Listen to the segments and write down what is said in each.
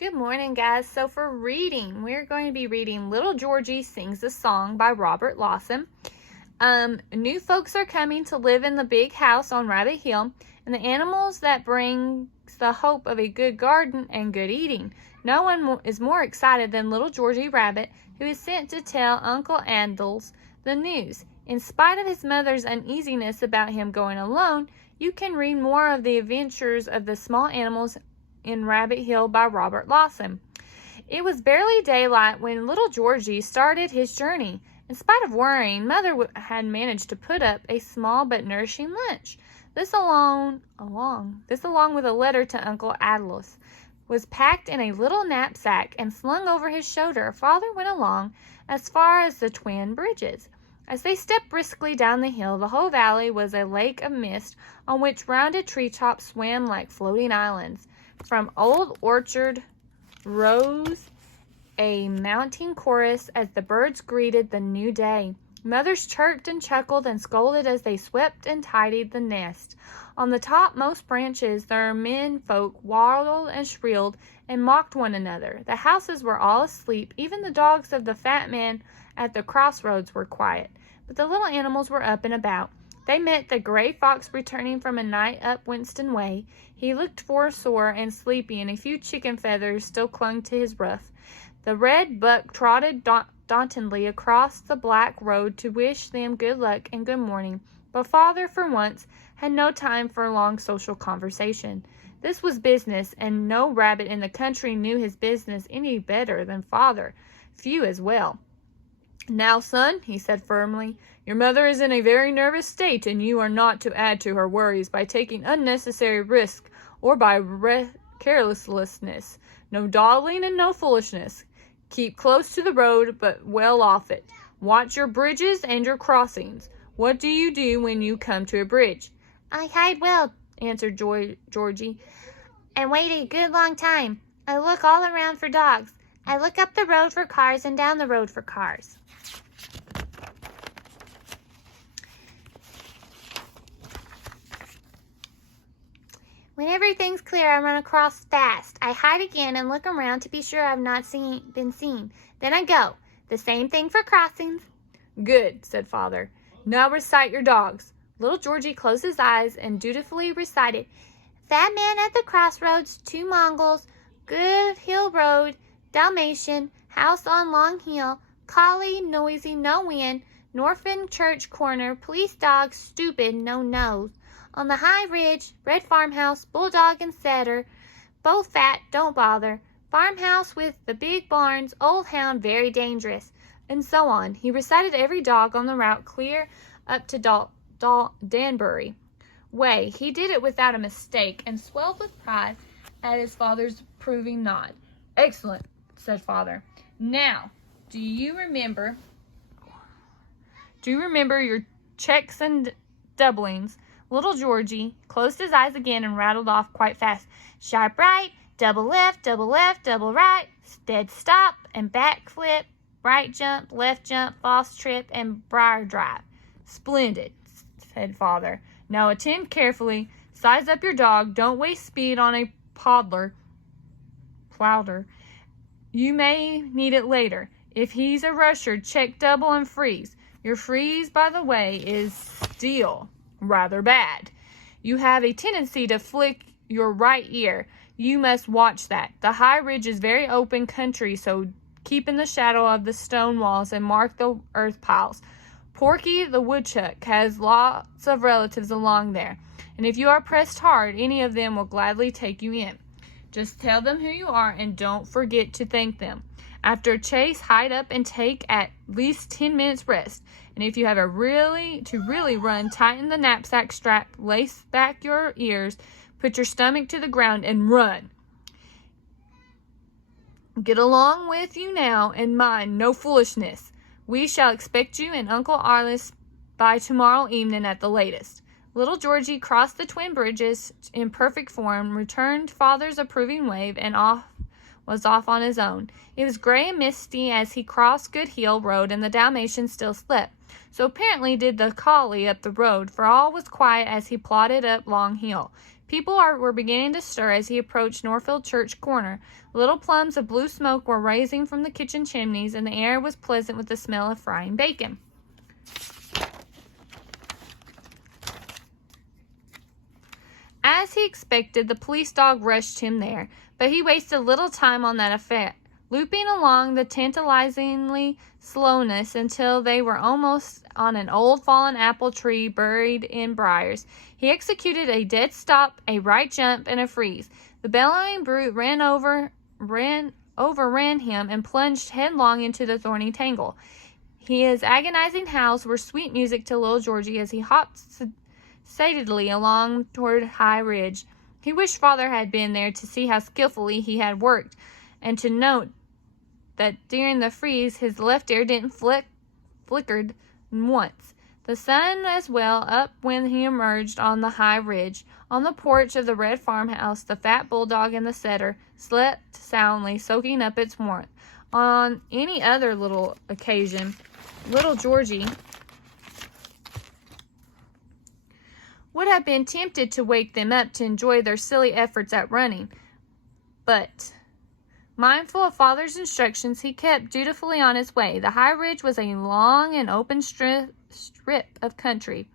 Good morning, guys. So for reading, we're going to be reading Little Georgie Sings a Song by Robert Lawson. New folks are coming to live in the big house on Rabbit Hill, and the animals that brings the hope of a good garden and good eating. No one is more excited than little Georgie Rabbit, who is sent to tell Uncle Andals the news. In spite of his mother's uneasiness about him going alone, you can read more of the adventures of the small animals in Rabbit Hill by Robert Lawson. It was barely daylight when little Georgie started his journey. In spite of worrying, Mother had managed to put up a small but nourishing lunch. This along with a letter to Uncle Atlas, was packed in a little knapsack and slung over his shoulder. Father went along as far as the Twin Bridges. As they stepped briskly down the hill, the whole valley was a lake of mist on which rounded treetops swam like floating islands. From Old Orchard rose a mounting chorus as the birds greeted the new day. Mothers chirped and chuckled and scolded as they swept and tidied the nest. On the topmost branches, their men folk waddled and shrilled and mocked one another. The houses were all asleep. Even the dogs of the fat man at the crossroads were quiet. But the little animals were up and about. They met the gray fox returning from a night up Winston Way. He looked footsore and sleepy, and a few chicken feathers still clung to his ruff. The red buck trotted dauntedly across the black road to wish them good luck and good morning, but Father, for once, had no time for long social conversation. This was business, and no rabbit in the country knew his business any better than Father. Few as well. "Now, son," he said firmly, "your mother is in a very nervous state, and you are not to add to her worries by taking unnecessary risk or by carelessness. No dawdling and no foolishness. Keep close to the road, but well off it. Watch your bridges and your crossings. What do you do when you come to a bridge?" "I hide well," answered Georgie, "and wait a good long time. I look all around for dogs. I look up the road for cars and down the road for cars." "When everything's clear, I run across fast. I hide again and look around to be sure I've not been seen. Then I go. The same thing for crossings." "Good," said Father. "Now recite your dogs." Little Georgie closed his eyes and dutifully recited, "Fat man at the crossroads, 2 Mongols, good hill road, Dalmatian, house on long hill, collie, noisy, no wind, Norfin church corner, police dog, stupid, no nose. On the high ridge, red farmhouse, bulldog and setter, both fat, don't bother. Farmhouse with the big barns, old hound, very dangerous," and so on. He recited every dog on the route clear up to Danbury Way. He did it without a mistake and swelled with pride at his father's approving nod. "Excellent," said Father. "Now, do you remember your checks and doublings?" Little Georgie closed his eyes again and rattled off quite fast. "Sharp right, double left, double right, dead stop and back flip, right jump, left jump, false trip, and briar drive." "Splendid," said Father. "Now attend carefully. Size up your dog. Don't waste speed on a plowder. You may need it later. If he's a rusher, check double and freeze. Your freeze, by the way, is still rather bad. You have a tendency to flick your right ear. You must watch that. The high ridge is very open country, so keep in the shadow of the stone walls and mark the earth piles. Porky the woodchuck has lots of relatives along there, and if you are pressed hard, any of them will gladly take you in. Just tell them who you are and don't forget to thank them. After a chase, hide up and take at least 10 minutes rest. And if you have to really run, tighten the knapsack strap, lace back your ears, put your stomach to the ground, and run. Get along with you now, and mind, no foolishness. We shall expect you and Uncle Arliss by tomorrow evening at the latest." Little Georgie crossed the Twin Bridges in perfect form, returned Father's approving wave, and was off on his own. It was gray and misty as he crossed Good Hill Road, and the Dalmatian still slept. So apparently did the collie up the road, for all was quiet as he plodded up Long Hill. People were beginning to stir as he approached Norfield Church corner. Little plumes of blue smoke were rising from the kitchen chimneys, and the air was pleasant with the smell of frying bacon. As he expected, the police dog rushed him there, but he wasted little time on that affair, looping along the tantalizingly slowness until they were almost on an old fallen apple tree buried in briars. He executed a dead stop, a right jump, and a freeze. The bellowing brute overran him and plunged headlong into the thorny tangle. His agonizing howls were sweet music to little Georgie as he hopped excitedly along toward High Ridge. He wished Father had been there to see how skillfully he had worked, and to note that during the freeze his left ear didn't flickered once. The sun as well up when he emerged on the high ridge. On the porch of the red farmhouse, the fat bulldog and the setter slept soundly, soaking up its warmth. On any other little occasion, little Georgie would have been tempted to wake them up to enjoy their silly efforts at running, but mindful of Father's instructions, he kept dutifully on his way. The high ridge was a long and open strip of country,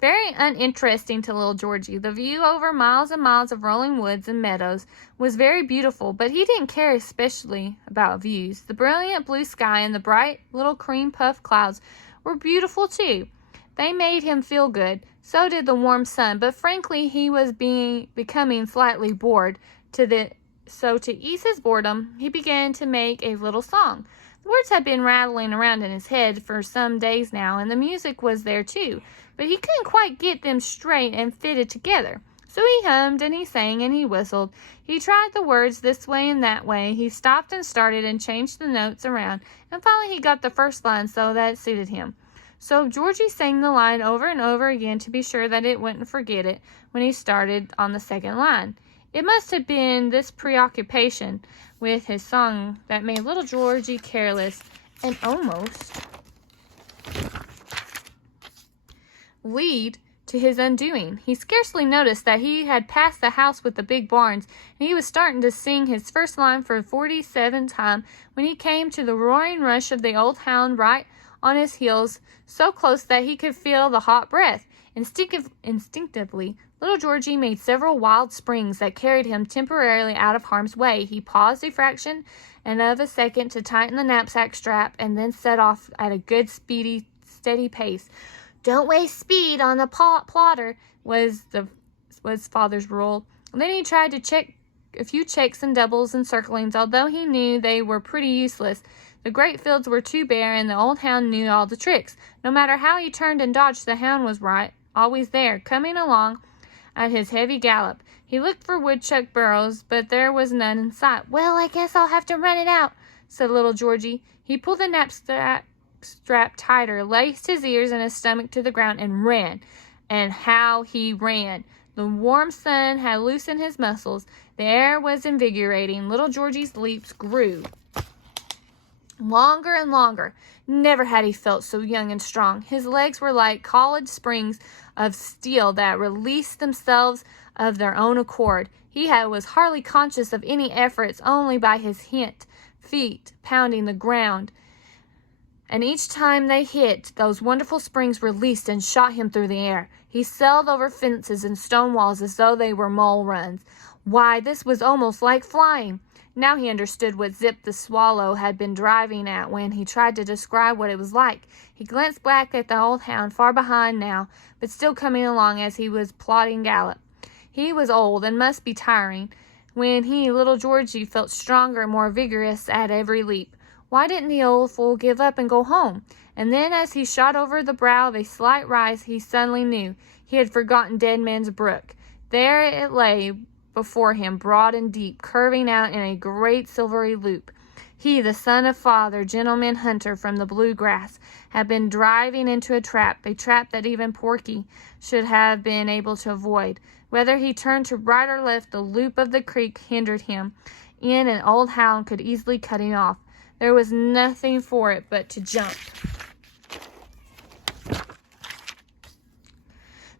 very uninteresting to little Georgie. The view over miles and miles of rolling woods and meadows was very beautiful, but he didn't care especially about views. The brilliant blue sky and the bright little cream puff clouds were beautiful too. They made him feel good. So did the warm sun, but frankly he was becoming slightly bored. So to ease his boredom, he began to make a little song. The words had been rattling around in his head for some days now, and the music was there too, but he couldn't quite get them straight and fitted together. So he hummed and he sang and he whistled. He tried the words this way and that way. He stopped and started and changed the notes around, and finally he got the first line so that it suited him. So Georgie sang the line over and over again to be sure that it wouldn't forget it when he started on the second line. It must have been this preoccupation with his song that made little Georgie careless and almost lead to his undoing. He scarcely noticed that he had passed the house with the big barns, and he was starting to sing his first line for the 47th time when he came to the roaring rush of the old hound right on his heels, so close that he could feel the hot breath. Instinctively, little Georgie made several wild springs that carried him temporarily out of harm's way. He paused a fraction of a second to tighten the knapsack strap, and then set off at a good, steady pace. "Don't waste speed on the plotter," was Father's rule. Then he tried to check a few checks and doubles and circlings, although he knew they were pretty useless. The great fields were too bare, and the old hound knew all the tricks. No matter how he turned and dodged, the hound was right, always there, coming along at his heavy gallop. He looked for woodchuck burrows, but there was none in sight. "Well, I guess I'll have to run it out," said little Georgie. He pulled the knapsack strap tighter, laced his ears and his stomach to the ground, and ran. And how he ran! The warm sun had loosened his muscles. The air was invigorating. Little Georgie's leaps grew longer and longer. Never had he felt so young and strong. His legs were like college springs of steel that released themselves of their own accord. He was hardly conscious of any efforts, only by his feet pounding the ground. And each time they hit, those wonderful springs released and shot him through the air. He sailed over fences and stone walls as though they were mole runs. Why, this was almost like flying. Now he understood what Zip the swallow had been driving at when he tried to describe what it was like. He glanced back at the old hound, far behind now, but still coming along as he was plodding gallop. He was old and must be tiring, when little Georgie, felt stronger and more vigorous at every leap. Why didn't the old fool give up and go home? And then as he shot over the brow of a slight rise, he suddenly knew he had forgotten Dead Man's Brook. There it lay before him, broad and deep, curving out in a great silvery loop. He, the son of Father, gentleman hunter from the bluegrass, had been driving into a trap that even Porky should have been able to avoid. Whether he turned to right or left, the loop of the creek hindered him in, and old hound could easily cut him off. There was nothing for it but to jump.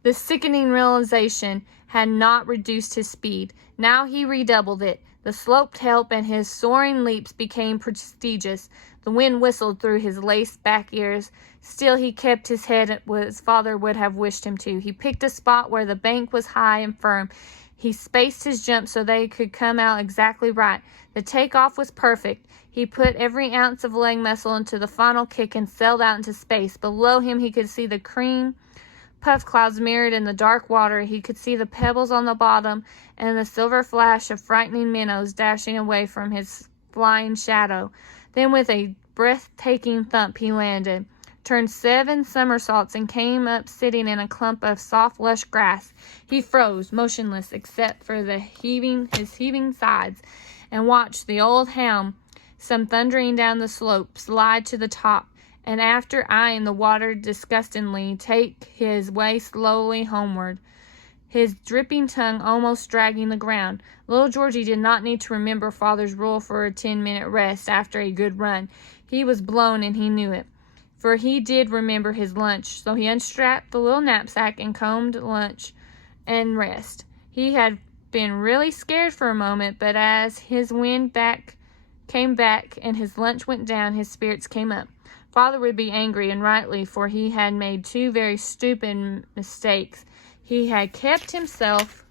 The sickening realization had not reduced his speed. Now he redoubled it. The slope helped, and his soaring leaps became prodigious. The wind whistled through his lace-back ears. Still he kept his head as his father would have wished him to. He picked a spot where the bank was high and firm. He spaced his jumps so they could come out exactly right. The takeoff was perfect. He put every ounce of leg muscle into the final kick and sailed out into space. Below him he could see the cream puff clouds mirrored in the dark water. He could see the pebbles on the bottom and the silver flash of frightening minnows dashing away from his flying shadow. Then with a breathtaking thump he landed, turned 7 somersaults, and came up sitting in a clump of soft lush grass. He froze, motionless except for his heaving sides, and watched the old hound, some thundering down the slope, slide to the top, and after eyeing the water disgustingly, take his way slowly homeward, his dripping tongue almost dragging the ground. Little Georgie did not need to remember Father's rule for a 10-minute rest after a good run. He was blown, and he knew it, for he did remember his lunch. So he unstrapped the little knapsack and combed lunch and rest. He had been really scared for a moment, but as his wind came back and his lunch went down, his spirits came up. Father would be angry, and rightly, for he had made 2 very stupid mistakes. He had kept himself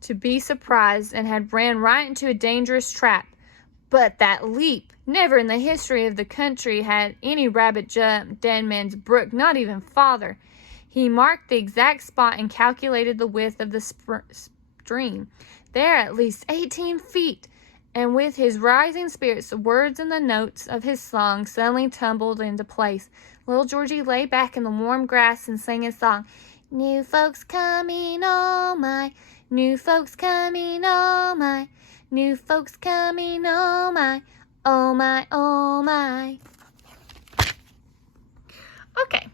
to be surprised and had ran right into a dangerous trap. But that leap! Never in the history of the country had any rabbit jumped Dead Man's Brook, not even Father. He marked the exact spot and calculated the width of the stream. There, at least 18 feet. And with his rising spirits, the words and the notes of his song suddenly tumbled into place. Little Georgie lay back in the warm grass and sang his song. New folks coming, oh my, new folks coming, oh my, new folks coming, oh my, oh my, oh my. Okay.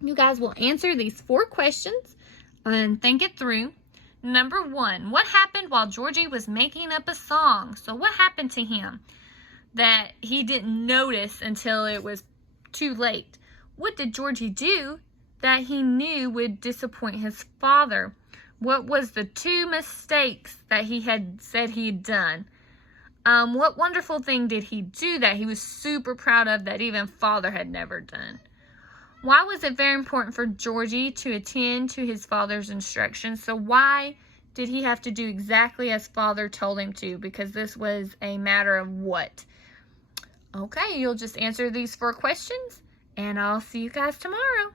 You guys will answer these 4 questions and think it through. Number 1, what happened while Georgie was making up a song? So what happened to him that he didn't notice until it was too late? What did Georgie do that he knew would disappoint his father? What was the 2 mistakes that he had said he'd done? What wonderful thing did he do that he was super proud of that even Father had never done? Why was it very important for Georgie to attend to his father's instructions? So why did he have to do exactly as Father told him to? Because this was a matter of what? Okay, you'll just answer these 4 questions, and I'll see you guys tomorrow.